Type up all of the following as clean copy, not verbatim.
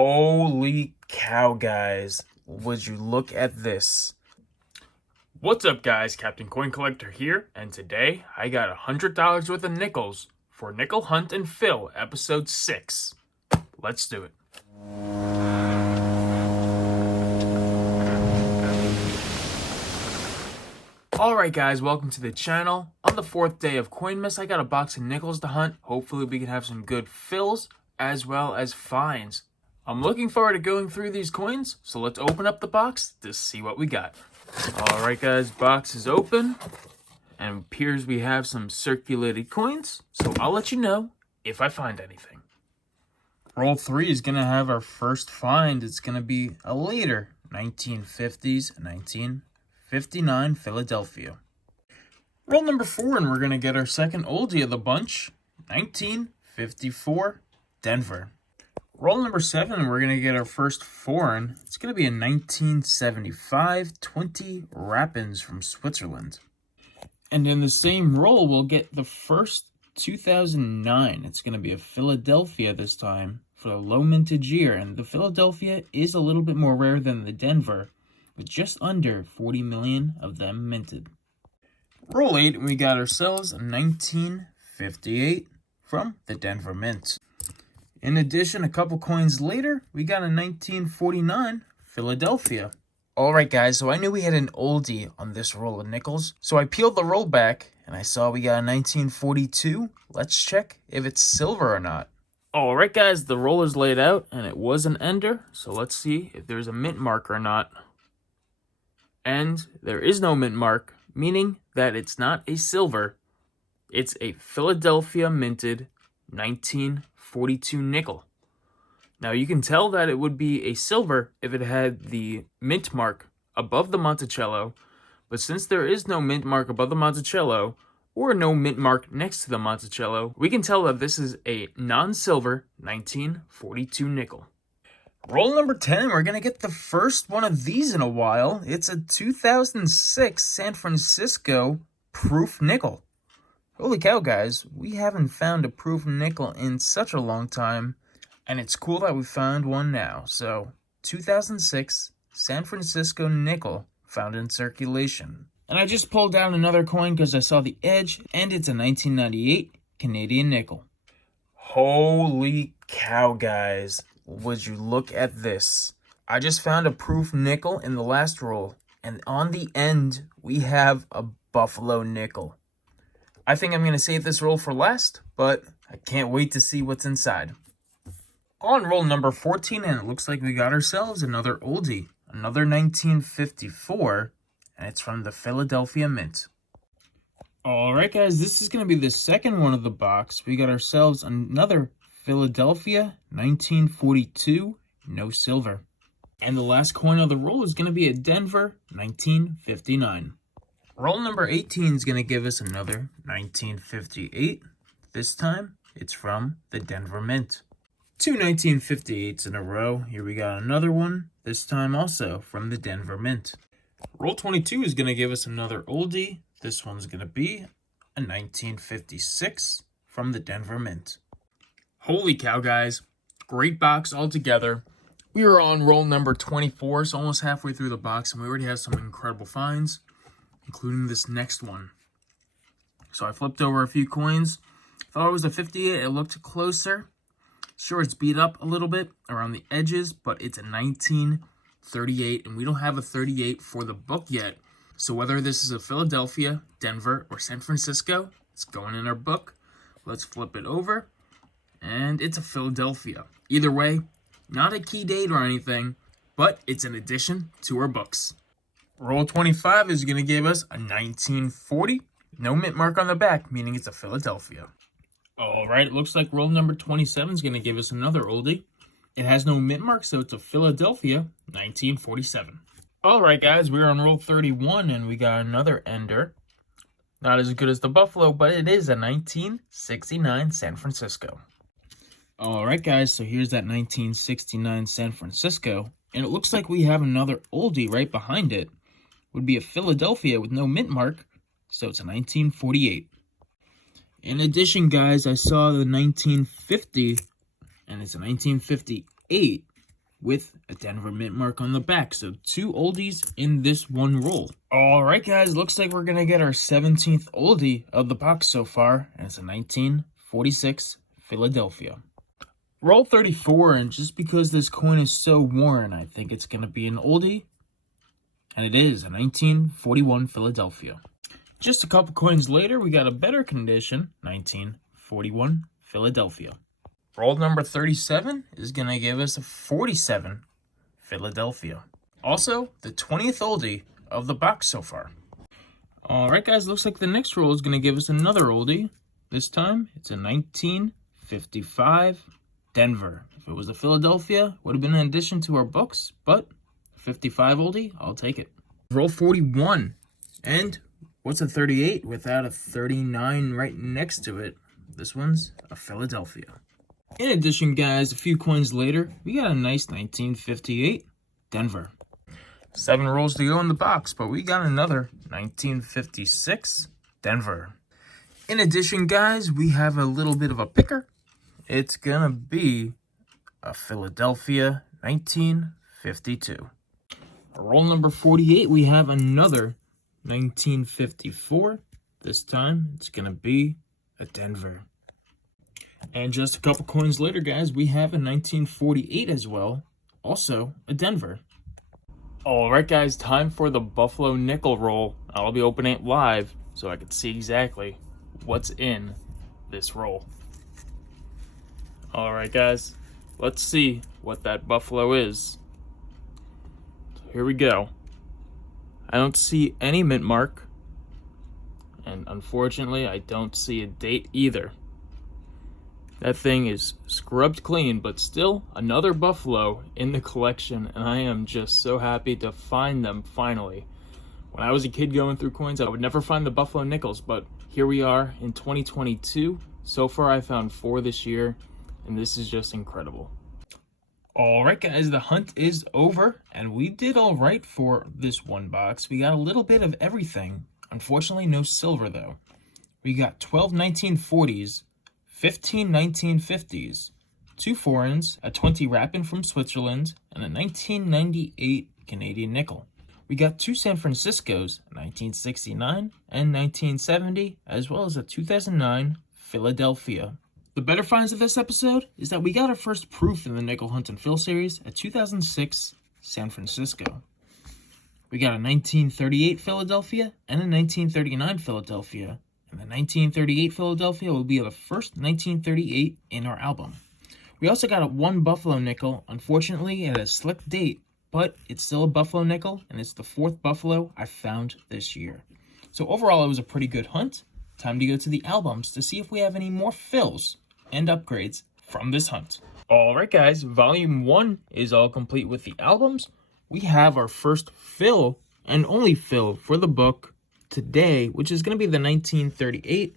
Holy cow, guys. Would you look at this? What's up, guys? Captain Coin Collector here, and today I got $100 worth of nickels for Nickel Hunt and Fill, episode 6. Let's do it. Alright guys, welcome to the channel. On the 4th day of Coinmas, I got a box of nickels to hunt. Hopefully we can have some good fills as well as finds. I'm looking forward to going through these coins, so let's open up the box to see what we got. Alright guys, box is open, and it appears we have some circulated coins, so I'll let you know if I find anything. Roll 3 is going to have our first find. It's going to be a later 1950s, 1959 Philadelphia. Roll number 4, and we're going to get our second oldie of the bunch, 1954 Denver. Roll number 7, and we're going to get our first foreign. It's going to be a 1975 20 Rapids from Switzerland. And in the same roll, we'll get the first 2009. It's going to be a Philadelphia this time for the low mintage year. And the Philadelphia is a little bit more rare than the Denver, with just under 40 million of them minted. Roll 8, and we got ourselves a 1958 from the Denver Mint. In addition, a couple coins later, we got a 1949 Philadelphia. Alright guys, so I knew we had an oldie on this roll of nickels, so I peeled the roll back, and I saw we got a 1942. Let's check if it's silver or not. Alright guys, the roll is laid out, and it was an ender, so let's see if there's a mint mark or not. And there is no mint mark, meaning that it's not a silver. It's a Philadelphia minted 1942 nickel. Now you can tell that it would be a silver if it had the mint mark above the Monticello, but since there is no mint mark above the Monticello or no mint mark next to the Monticello, we can tell that this is a non-silver 1942 nickel. Roll number 10, we're going to get the first one of these in a while. It's a 2006 San Francisco proof nickel. Holy cow, guys, we haven't found a proof nickel in such a long time, and it's cool that we found one now. So, 2006 San Francisco nickel found in circulation. And I just pulled down another coin because I saw the edge, and it's a 1998 Canadian nickel. Holy cow, guys. Would you look at this? I just found a proof nickel in the last roll, and on the end, we have a buffalo nickel. I think I'm going to save this roll for last, but I can't wait to see what's inside. On roll number 14, and it looks like we got ourselves another oldie, another 1954, and it's from the Philadelphia Mint. Alright guys, this is going to be the second one of the box. We got ourselves another Philadelphia 1942, no silver. And the last coin of the roll is going to be a Denver 1959. Roll number 18 is going to give us another 1958. This time, it's from the Denver Mint. Two 1958s in a row. Here we got another one, this time also from the Denver Mint. Roll 22 is going to give us another oldie. This one's going to be a 1956 from the Denver Mint. Holy cow, guys. Great box altogether. We are on roll number 24, so almost halfway through the box, and we already have some incredible finds, including this next one. So I flipped over a few coins. Thought it was a 58. It looked closer. Sure, it's beat up a little bit around the edges, but it's a 1938, and we don't have a 38 for the book yet. So whether this is a Philadelphia, Denver, or San Francisco, it's going in our book. Let's flip it over. And it's a Philadelphia. Either way, not a key date or anything, but it's an addition to our books. Roll 25 is going to give us a 1940. No mint mark on the back, meaning it's a Philadelphia. Alright, it looks like roll number 27 is going to give us another oldie. It has no mint mark, so it's a Philadelphia 1947. Alright guys, we're on roll 31, and we got another ender. Not as good as the Buffalo, but it is a 1969 San Francisco. Alright guys, so here's that 1969 San Francisco, and it looks like we have another oldie right behind it. Would be a Philadelphia with no mint mark, so it's a 1948. In addition, guys, I saw the 1950, and it's a 1958 with a Denver mint mark on the back. So 2 oldies in this one roll. All right, guys, looks like we're going to get our 17th oldie of the box so far, and it's a 1946 Philadelphia. Roll 34, and just because this coin is so worn, I think it's going to be an oldie, and it is a 1941 Philadelphia. Just a couple coins later, we got a better condition, 1941 Philadelphia. Roll number 37 is going to give us a 47 Philadelphia. Also, the 20th oldie of the box so far. All right, guys, looks like the next roll is going to give us another oldie. This time, it's a 1955 Denver. If it was a Philadelphia, would have been an addition to our books, but 55 oldie, I'll take it. Roll 41, and what's a 38 without a 39 right next to it? This one's a Philadelphia. In addition, guys, a few coins later, we got a nice 1958 Denver. 7 rolls to go in the box, but we got another 1956 Denver. In addition, guys, we have a little bit of a picker. It's gonna be a Philadelphia 1952. Roll number 48, we have another 1954. This time, it's gonna be a Denver. And just a couple coins later, guys, we have a 1948 as well, also a Denver. All right, guys, time for the Buffalo Nickel roll. I'll be opening it live so I can see exactly what's in this roll. All right, guys, let's see what that Buffalo is. So here we go. I don't see any mint mark, and unfortunately, I don't see a date either. That thing is scrubbed clean, but still another Buffalo in the collection, and I am just so happy to find them finally. When I was a kid going through coins, I would never find the Buffalo Nickels, but here we are in 2022. So far, I found 4 this year, and this is just incredible. All right, guys, the hunt is over, and we did all right for this one box. We got a little bit of everything. Unfortunately, no silver, though. We got 12 1940s, 15 1950s, 2 foreigns, a 20 Rapin from Switzerland, and a 1998 Canadian nickel. We got 2 San Franciscos, 1969 and 1970, as well as a 2009 Philadelphia. The better finds of this episode is that we got our first proof in the Nickel Hunt and Fill series, a 2006 San Francisco. We got a 1938 Philadelphia and a 1939 Philadelphia. And the 1938 Philadelphia will be the first 1938 in our album. We also got a 1 Buffalo nickel. Unfortunately, it has a slick date, but it's still a Buffalo nickel, and it's the 4th Buffalo I found this year. So overall, it was a pretty good hunt. Time to go to the albums to see if we have any more fills and upgrades from this hunt. All right, guys, Volume 1 is all complete with the albums. We have our first fill and only fill for the book today, which is going to be the 1938,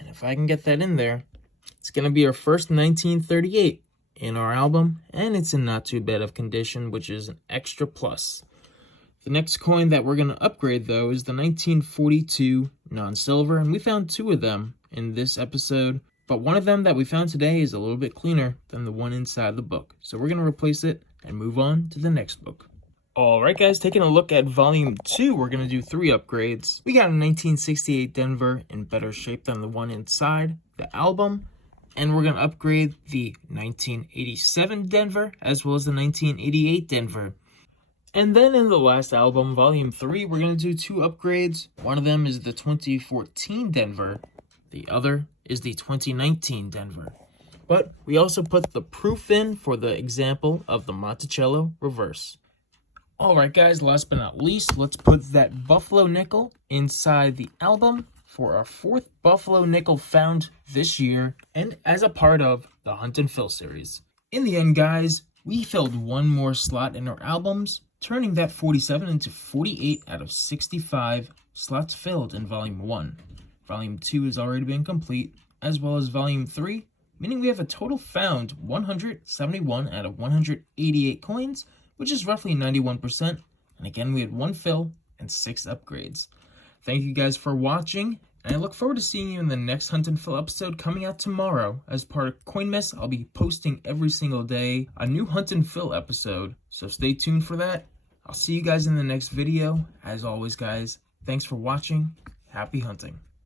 and if I can get that in there, it's going to be our first 1938 in our album, and it's in not too bad of condition, which is an extra plus. The next coin that we're going to upgrade, though, is the 1942 non-silver, and we found 2 of them in this episode, but one of them that we found today is a little bit cleaner than the one inside the book, so we're going to replace it and move on to the next book. Alright, guys, taking a look at Volume 2, we're going to do 3 upgrades. We got a 1968 Denver in better shape than the one inside the album, and we're going to upgrade the 1987 Denver as well as the 1988 Denver. And then in the last album, Volume 3, we're going to do 2 upgrades. One of them is the 2014 Denver, the other is the 2019 Denver. But we also put the proof in for the example of the Monticello reverse. Alright, guys, last but not least, let's put that Buffalo nickel inside the album for our 4th Buffalo nickel found this year and as a part of the Hunt and Fill series. In the end, guys, we filled 1 more slot in our albums, turning that 47 into 48 out of 65 slots filled in Volume 1. Volume 2 has already been complete, as well as Volume 3, meaning we have a total found 171 out of 188 coins, which is roughly 91%, and again, we had 1 fill and 6 upgrades. Thank you guys for watching. And I look forward to seeing you in the next Hunt and Fill episode coming out tomorrow. As part of Coinmas, I'll be posting every single day a new Hunt and Fill episode. So stay tuned for that. I'll see you guys in the next video. As always, guys, thanks for watching. Happy hunting.